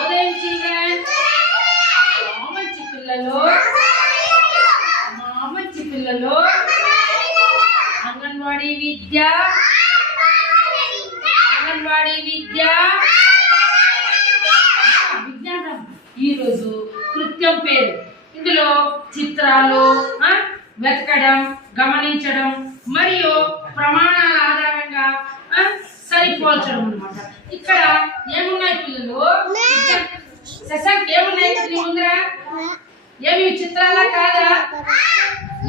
ఉదయం చిల్డ్రన్ మంచి పిల్లలు మంచి పిల్లలు అంగన్వాడీ విద్య విజ్ఞానం ఈరోజు కృత్యం పేరు. ఇందులో చిత్రాలు వెతకడం, గమనించడం మరియు ప్రమాణాల ఆధారంగా సరిపోల్చడం అన్నమాట. ఇక్కడ ఏమున్నాయి పిల్లలు? శశాంక్ ఏమున్నాయి నీ ముందర? ఏమి చిత్రాలా కాదా?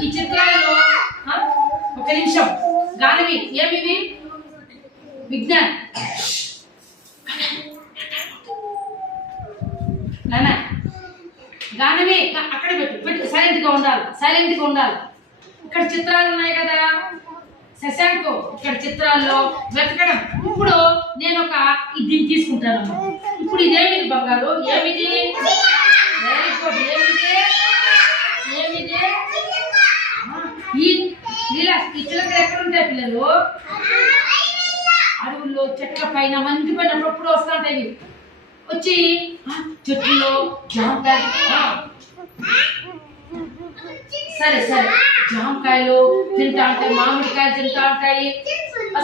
ఈ చిత్రాల్లో ఒక నిమిషం గానవి ఏమివి? విజ్ఞాన్ నానా గానవి అక్కడ పెట్టు సైలెంట్ గా ఉండాలి. ఇక్కడ చిత్రాలు ఉన్నాయి కదా శశాంక్, ఇక్కడ చిత్రాల్లో వెతకడం. ఇప్పుడు నేను ఒక దీన్ని తీసుకుంటాను. ఇప్పుడు ఇదేమిది బంగారు? ఏమిది? Very good. ఏమిది? ఈ చిలకలు ఎక్కడ ఉంటాయి పిల్లలు? అడవుల్లో చెట్ల పైన మంచి పైన ఎప్పుడు వస్తూ ఉంటాయి. వచ్చి చెట్లు సరే జామకాయలు తింటా ఉంటాయి, మామిడికాయలు తింటా ఉంటాయి.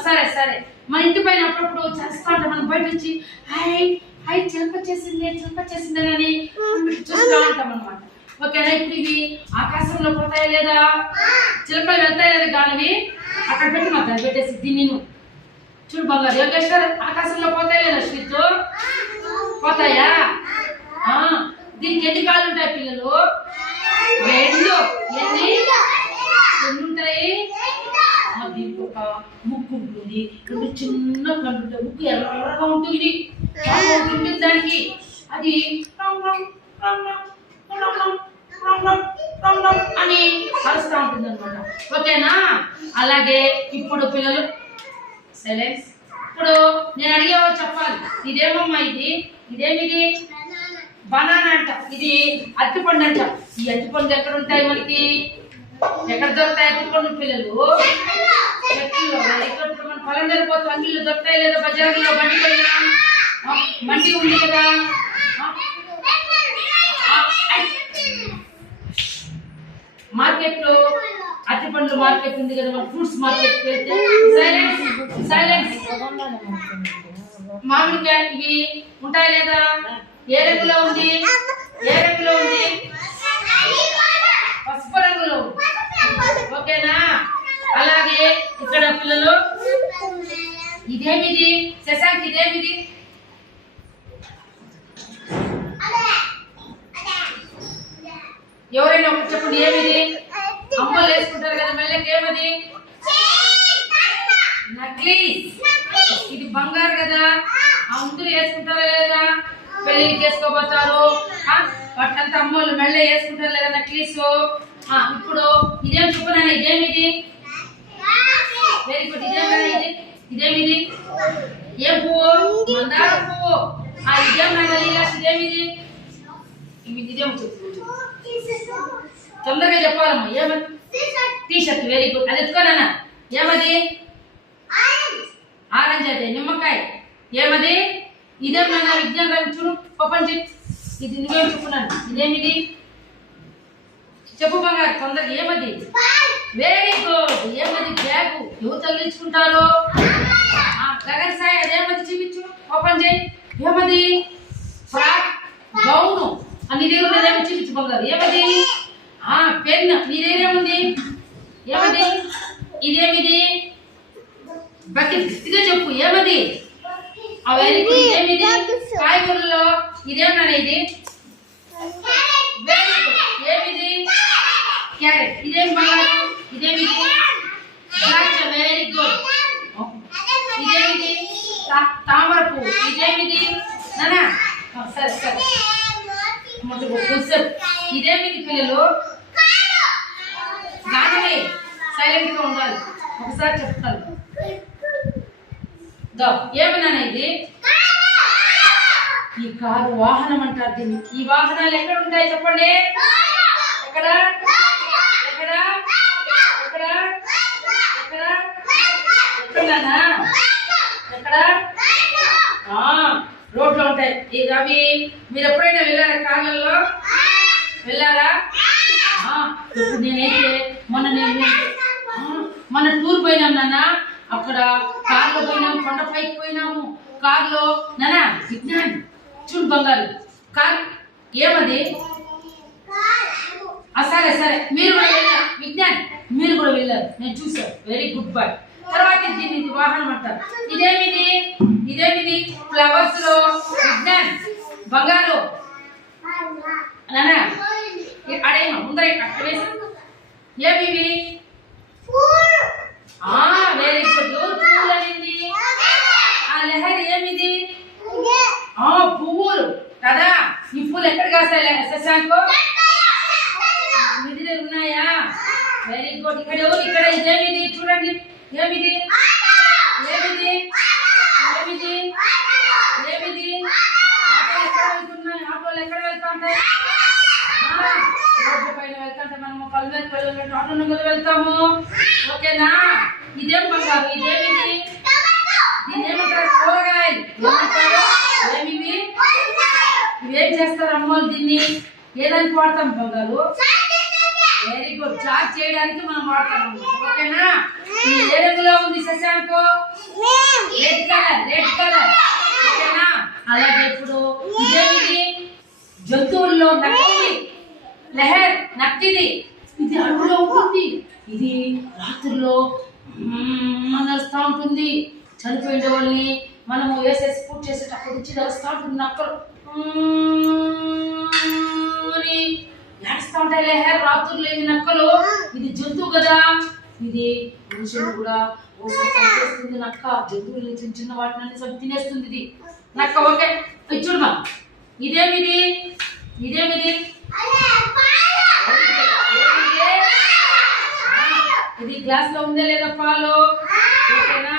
సరే మన ఇంటి పైన అప్పుడప్పుడు చేస్తా ఉంటాం. మనం బయట వచ్చి హాయ్ చిలకొచ్చేసింది అని చూస్తూ ఉంటాం అనమాట. ఓకేనా? ఇప్పుడు ఇవి ఆకాశంలో పోతాయా లేదా? చిలకలు వెళ్తాయి లేదా గాలివి? అక్కడ పెట్టి మాకు అది పెట్టేసి దీన్ని చూడు బంగారు. యోగేశ్వర్ ఆకాశంలో పోతాయి లేదా? శ్రీత్ పోతాయా? దీనికి ఎన్ని కాళ్ళు ఉంటాయి పిల్లలు? 2. ఎన్ని ఉంటాయి? దీనికి ఒక ముక్కు ఉంటుంది, 2 చిన్న కళ్ళు ఉంటాయి. ముక్కు ఎర్రగా ఉంటుంది దానికి. అది అని అరుస్తూ ఉంటుంది అనమాట. ఓకేనా? అలాగే ఇప్పుడు పిల్లలు సైలెన్స్. ఇప్పుడు నేను అడిగేవాళ్ళు చెప్పాలి. ఇదేమమ్మా? ఇదేమిది? బనానా అంట. ఇది అరటిపండు అంట. ఈ అరటిపండు ఎక్కడ ఉంటాయి మనకి? ఎక్కడ దొరుకుతాయి అరటిపండు పిల్లలు? చెట్లు. ఇక్కడ మన పొలం వెళ్ళిపోతాం, అంగిళ్ళు దొరుకుతాయి లేదా? బజార్లో మండి ఉంది కదా. మార్కెట్ లో అరటిపండ్లు మార్కెట్ ఉంది కదా, మన ఫ్రూట్స్ మార్కెట్ వెళ్తే సైలెన్స్ మామిడికాయ ఇవి ఉంటాయి లేదా? ఏ రంగులో ఉంది? పసుపు రంగులో. ఓకేనా? అలాగే ఇక్కడ పిల్లలు ఇదేమిది? శశాంక్ ఇదేమిది? ఎవరైనా ఒకటి చెప్పండి. ఏమిది? అమ్మలు వేసుకుంటారు కదా మెల్లకి. ఏమది? నక్లీస్. ఇది బంగారు కదా, అందరూ వేసుకుంటారా లేదా? పెళ్లికి వేసుకోబోతారు, వాటంతా అమ్మలు మెల్ల వేసుకుంటారు లేదా నక్లీస్. ఇప్పుడు ఇదేం చెప్పనా? ఇదేమిది? Very good. ఇదేమిది? ఏ పువ్వు? మందార పువ్వు. ఇదేం లీలాస్? ఇదేమిది? ఇదేం తొందరగా చెప్పాలమ్మా. ఏమది? టీషర్ట్. Very good. అది ఎత్తుకోనా? ఏమది? ఆరెంజ్. అయితే నిమ్మకాయ. ఏమది? ఇదేమన్నా విజ్ఞాన రంగు. చూడు ప్రపంచం. ఇది నువ్వేం చెప్పున్నాను. ఇదేమిది? చెప్పు బంగారు తొందరగా. ఏమది? Very good. ఏమది? బ్యాగు. ఎవరు తగిలించుకుంటారు? గగన్ సాయి. అదేమది? చూపించు. ఓపెన్ చేయి. ఏమది? Frock, gown. నీ దగ్గర ఉన్నదేమో చూపించు బంగారు. ఏమది? పెన్. నీ దగ్గర ఏముంది? ఏమది? ఇదేమిది? బకెట్. ఇదే చెప్పు. ఏమది? Very good. ఇదేమిది? కాయగూరలో ఇదేమన్నా? ఇది వెరీ గుడ్. ఏమిది? క్యారెట్. ఇదేమి బంగారు? ఇదేమిది? ద్రాక్ష. Very good. ఇదేమిది? తామర పువ్వు. ఇదేమిది నానా? సరే ఇదేమిది పిల్లలు? గానమే. సైలెంట్ గా ఉండాలి. ఒకసారి చెప్తాను. ఏమన్నా? ఇది ఈ కారు వాహనం అంటారు దీన్ని. ఈ వాహనాలు ఎక్కడ ఉంటాయి చెప్పండి? ఎక్కడ? ఎక్కడ? రోడ్లో ఉంటాయి. ఈ రవి మీరు ఎప్పుడైనా వెళ్ళారా కార్లలో వెళ్ళారా? ఇప్పుడు నేనైతే మొన్న టూర్ పోయినాం నాన్న. అక్కడ కార్లో పోయినాం, కొండపైకి పోయినాము కార్లో. నానా విజ్ఞాన్ చూడు బంగారు కార్ ఏమది? సరే సరే మీరు కూడా వెళ్ళారు విజ్ఞాన్, మీరు కూడా వెళ్ళారు, నేను చూసాను. Very good boy. తర్వాత దీన్ని వాహనం అంటారు. ఇదేమిది ఫ్లవర్స్ లో విజ్ఞాన్ బంగారు నానా అడేమో ముందర అక్కడ వేసి ఏమి వెరీ గుడ్. పువ్వులు అనింది లెహర్ ఏమిది? పువ్వులు కదా. ఈ పూలు ఎక్కడ కాస్తాయి శశాంక్? మిదిలే ఉన్నాయా? Very good. ఇక్కడ ఎవరు? ఇక్కడ ఇదేమిది చూడండి. ఏమిది ఏమిది ఏమిది ఏమిది? ఆటోలు ఎక్కడ వెళ్తున్నాయి? ఆటోలు ఎక్కడ వెళ్తా ఉంటాయి? రోడ్ల పైన వెళ్తుంటే మనము పల్లె ఆటోను కదా వెళ్తాము. ఓకేనా? ఇదేం బంగారు? ఇదేమిది? దీన్ని ఏమంటారు? కూరగాయలు ఏమంటారు? ఏమివి? ఇవేం చేస్తారు అమ్మోళ్ళు? దీన్ని ఏదానికి వాడతాం బంగారు? Very good. చార్జ్ చేయడానికి మనం వాడతాము. ఓకేనా? ఏ రంగులో ఉంది Shashank? Red colour. Red colour. ఓకేనా? అలాగే ఇప్పుడు ఇదేమిది? జంతువుల్లో నక్కిది లెహర్. నక్కిది ఇది అడవిలో ఉంటుంది. ఇది రాత్రుల్లో నడుస్తూ ఉంటుంది. చనిపోయిన వాళ్ళని మనము వేసేసి పూర్తి చేసేటప్పుడు వచ్చి నడుస్తూ ఉంటుంది. నక్కలు అని నడుస్తూ ఉంటాయి లెహర్ రాత్రుల్లో. ఇది నక్కలు. ఇది జంతువు కదా. ఇది మనుషులు కూడా చంపేస్తుంది నక్క. జంతువుల్ని చిన్న చిన్న వాటిని తినేస్తుంది ఇది నక్క. ఓకే చూడమా. ఇదేమిది? ఇదేమిది? ఇది గ్లాస్ లో ఉందే లేదా పాలు? ఓకేనా?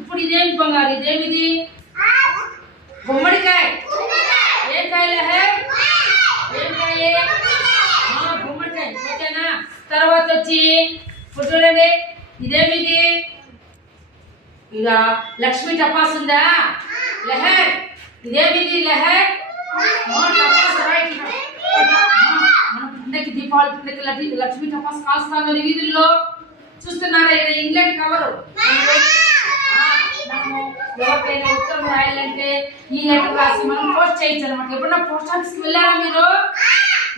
ఇప్పుడు ఇదేమి బంగారు? ఇదేమిది? గుమ్మడికాయ. ఏం కాయలే? ఏం కాయ? గుమ్మడికాయ. ఓకేనా? తర్వాత వచ్చి ఇప్పుడు చూడండి. ఇదేమిది? ఇక లక్ష్మీ టపాస్ ఉందా లెహర్? ఇదేమిది లెహర్? మన పండగకి దీపావళి పండగకి లక్ష్మీ టపాస్ కాల్స్తాను వీధుల్లో. చూస్తున్నారా? ఇక్కడ ఇంగ్లాండ్ కవరు. మనము ఎవరికైనా ఉత్తరం రాయాలంటే ఈ లెటర్ రాసి మనం పోస్ట్ చేయొచ్చు అనమాట. ఎప్పుడన్నా పోస్ట్ ఆఫీస్ కి వెళ్ళారా మీరు?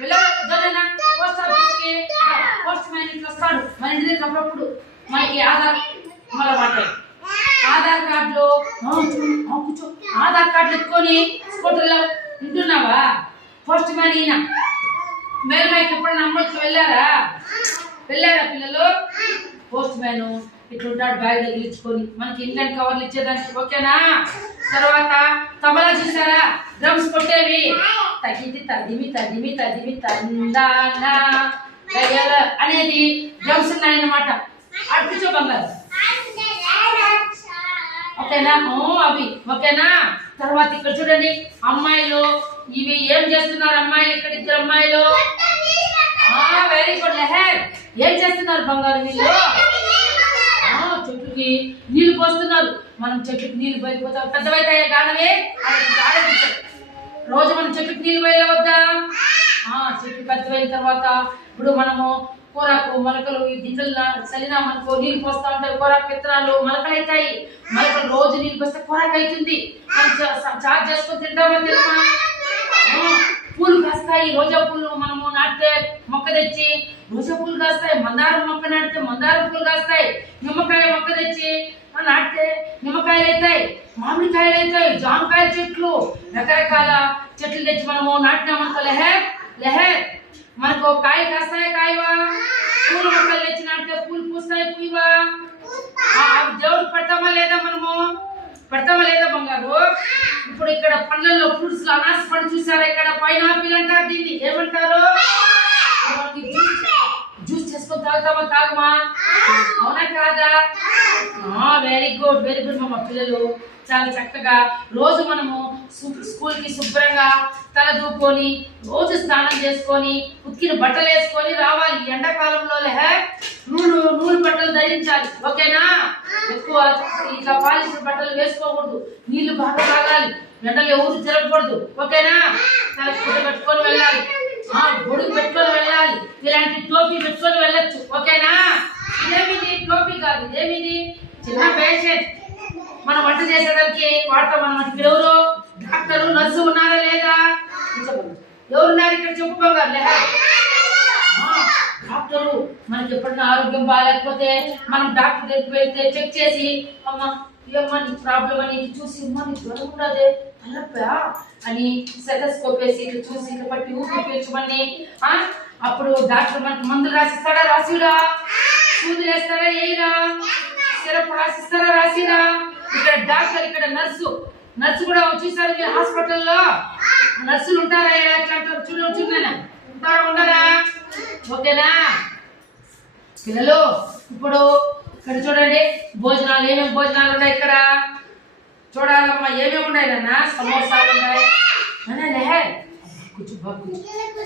వెళ్ళారా? పోస్ట్ ఆఫీస్ కి పోస్ట్ మ్యాన్ ఇట్లా వస్తాడు మన ఇంటి దగ్గర. అప్పుడప్పుడు మనకి ఆధార్ మళ్ళీ మాట్లాడు ఆధార్ కార్డులో కూర్చో ఆధార్ కార్డు ఎత్తుకొని స్కూటర్లో వింటున్నావా? పోస్ట్ మ్యాన్ ఈయన. మేలు మైకి ఎప్పుడన్నా అమ్మకి వెళ్ళారా పిల్లలు? పోస్ట్ మ్యాన్ ఇట్లుంటాడు బ్యాగ్ తగిలించుకొని మనకి ఇంగ్లాండ్ కవర్లు ఇచ్చేదానికి. ఓకేనా? తర్వాత తబలా చూసారా? డ్రమ్స్ కొట్టేవి. తగిది తదిమి తదిమి తదిమి తందానా అనేది డ్రమ్స్ ఉన్నాయన్నమాట. అటు కూర్చో బంగారు. ఓకేనా? అవి ఓకేనా? తర్వాత ఇక్కడ చూడండి అమ్మాయిలు. ఇవి ఏం చేస్తున్నారు అమ్మాయిలు? ఇక్కడ ఇద్దరు అమ్మాయిలు. Very good Lehar. ఏం చేస్తున్నారు బంగారు? వీళ్ళు చెట్టుకి నీళ్లు పోస్తున్నారు. మనం చెట్టుకి నీళ్లు పోయిపోతాం. పెద్దవైతాయే గానవే రోజు మనం చెట్టుకి నీళ్లు పోయవద్దా? చెట్టు పెద్దవైన తర్వాత ఇప్పుడు మనము కూరకు మొలకలు ఈ గింజలు చల్లినామనుకో నీళ్ళు పోస్తా ఉంటాయి. కూరకు విత్తనాలు మొలకలు అవుతాయి. మొలకలు రోజు నీళ్ళు పోస్తే కూరకు అవుతుంది. చార్జ్ చేసుకొని తింటామా తినమా? పూలు కాస్తాయి. రోజా పూలు మనము నాటితే మొక్క తెచ్చి రోజా పూలు కాస్తాయి. మందారం మొక్క నాటితే మందారం పూలు కాస్తాయి. నిమ్మకాయ మొక్క తెచ్చి నాటితే నిమ్మకాయలు అవుతాయి. మామిడికాయలు అవుతాయి. జామకాయ చెట్లు రకరకాల చెట్లు తెచ్చి మనము నాటినామనుకో లెహర్ మనకు కాయ కాస్తాయి. కాయవా? పూల మొక్కలు తెచ్చి నాటితే పూలు పూస్తాయి. పూయవా? దేవుడికి పెడతామా లేదా? మనము పెడతామా లేదా బంగారు? ఇప్పుడు ఇక్కడ పండ్లలో ఫ్రూట్స్ లో అనాస పండు చూసారా? ఇక్కడ పైనాపిల్ అంటారు. దీన్ని ఏమంటారు? జ్యూస్ చేసుకొని తాగుతామా తాగమా? అవునా కాదా? Very good very good. మా పిల్లలు చాలా చక్కగా రోజు మనము స్కూల్ కి శుభ్రంగా తల దూకొని రోజు స్నానం చేసుకొని ఉతికిన బట్టలు వేసుకొని రావాలి. ఎండాకాలంలో నూలు బట్టలు ధరించాలి. ఓకేనా? ఎక్కువ ఇట్లా పాలిసిన బట్టలు వేసుకోకూడదు. నీళ్లు బాగా తాగాలి. ఎండలు ఎవరు జరగకూడదు. ఓకేనా? తల కూట పెట్టుకొని వెళ్ళాలి. గొడుగు పెట్టుకొని వెళ్ళాలి. ఇలాంటి టోపీ పెట్టుకొని వెళ్ళొచ్చు. ఓకేనా? ఇదేమిది టోపీ కాదు, ఇదేమిది చిన్న పేషెంట్. మనం వంట చేసేదానికి వాడతాం అన్నమాట. ఇక్కడ ఎవరు డాక్టరు నర్సు ఉన్నారా లేదా? ఎవరున్నారు ఇక్కడ? చెప్పుకోగా డాక్టరు మనకి ఎప్పుడైనా ఆరోగ్యం బాగాలేకపోతే మనం డాక్టర్ దగ్గరికి వెళ్తే చెక్ చేసి అమ్మా ఏమ్మా నీకు ప్రాబ్లం అని చూసి అమ్మా నీకు జ్వరం ఉన్నదే తలనొప్పా అని సెటస్కోప్ వేసి ఇట్లా చూసి ఇట్లా పట్టి ఊపిరి పీల్చమని అప్పుడు డాక్టర్ మనకి మందులు రాసిస్తాడా రాసిరా? సూదులు వేస్తారా వేయరా? సిరప్ రాసిస్తారా రాసిరా? ఇక్కడ డాక్టర్, ఇక్కడ నర్సు కూడా చూసారు మీరు హాస్పిటల్లో నర్సులు ఉంటారా? ఎట్లా అంటారు చూడనా? ఉంటారా ఉండరా? ఓకేనా పిల్లలు? ఇప్పుడు ఇక్కడ చూడండి భోజనాలు, ఏమేమి భోజనాలు ఉన్నాయి ఇక్కడ చూడాలమ్మా. ఏమేమి ఉన్నాయి నాన్న? సమోసాలు ఉన్నాయి.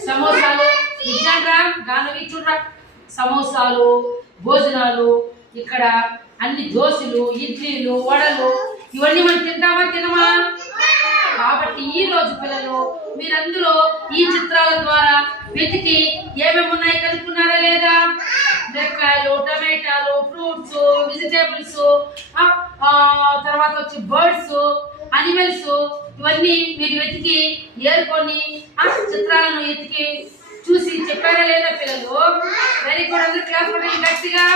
సమోసాలు ఇద్దాంరా గానవి చూడరా. సమోసాలు భోజనాలు ఇక్కడ అన్ని దోశలు, ఇడ్లీలు, వడలు ఇవన్నీ మనం తింటామా తినమా? కాబట్టి ఈ రోజు పిల్లలు మీరందరూ ఈ చిత్రాల ద్వారా వెతికి ఏమేమి ఉన్నాయి కనుక్కున్నారా లేదా? బెక్కాయలు, టమాటాలు, ఫ్రూట్స్, వెజిటేబుల్స్, తర్వాత వచ్చి బర్డ్స్, అనిమల్స్ ఇవన్నీ మీరు వెతికి ఏరుకొని చిత్రాలను ఎతికి చూసి చెప్పారా లేదా పిల్లలు? Very good. అందరూ క్లాస్ గట్టిగా